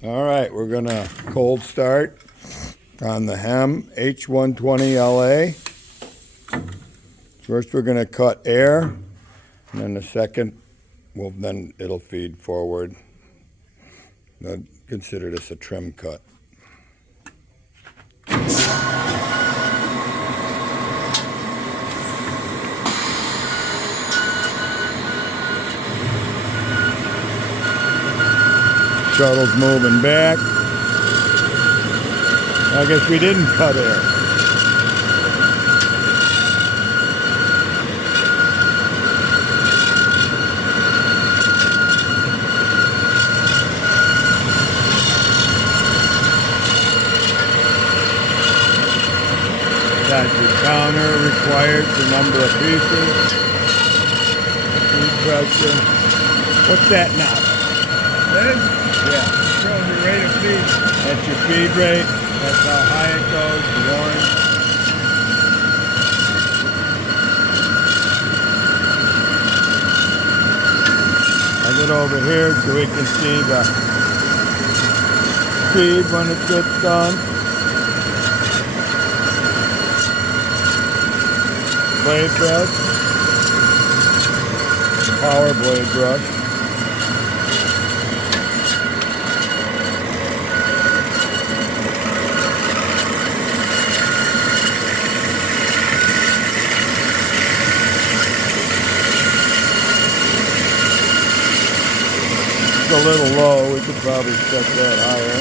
All right, we're gonna cold start on the hem H120LA. First we're gonna cut air, and then the second, well, then it'll feed forward. Now, consider this a trim cut. Shuttle's moving back. I guess we didn't cut air. Got your counter required for number of pieces. Feed pressure. What's that now? Yeah. Showing your rate of feed. That's your feed rate. That's how high it goes. The orange. I'll get over here so we can see the feed when it gets done. Blade brush. Power blade brush. A little low, we could probably set that higher.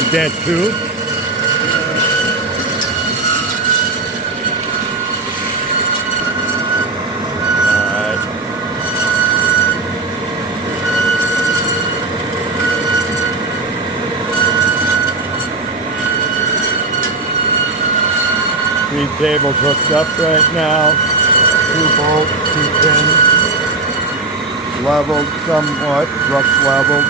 Is that two? Feed table's hooked up right now. 2 bolts, 2 pins. Leveled somewhat, rough leveled.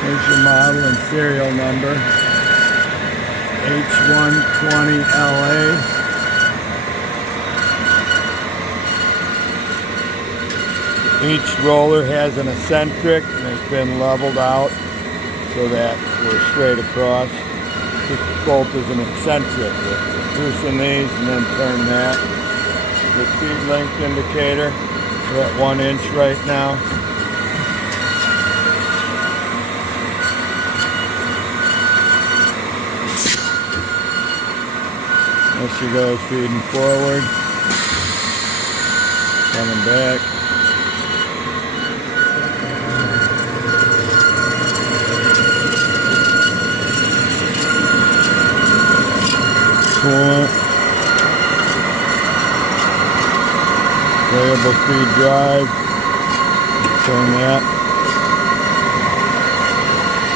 Here's your model and serial number. H120LA. Each roller has an eccentric and it's been leveled out so that we're straight across. This bolt is an eccentric. Loosen these and then turn that. The speed length indicator, we're at 1 inch right now. There she goes, feeding forward. Coming back. Coolant. Variable speed drive. Turn that.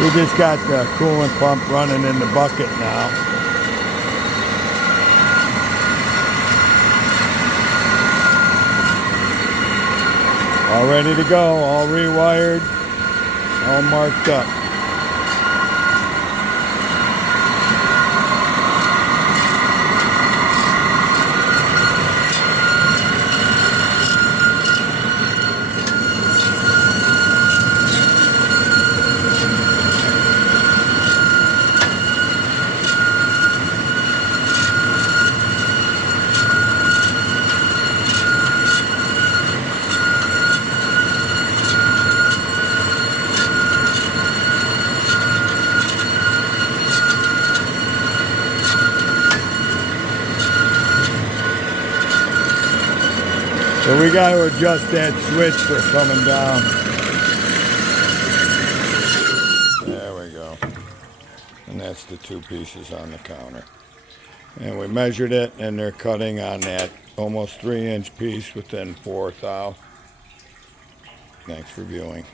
We just got the coolant pump running in the bucket now. All ready to go, all rewired, all marked up. So we got to adjust that switch for coming down. There we go. And that's the 2 pieces on the counter. And we measured it, and they're cutting on that almost 3-inch piece within 4 thou. Thanks for viewing.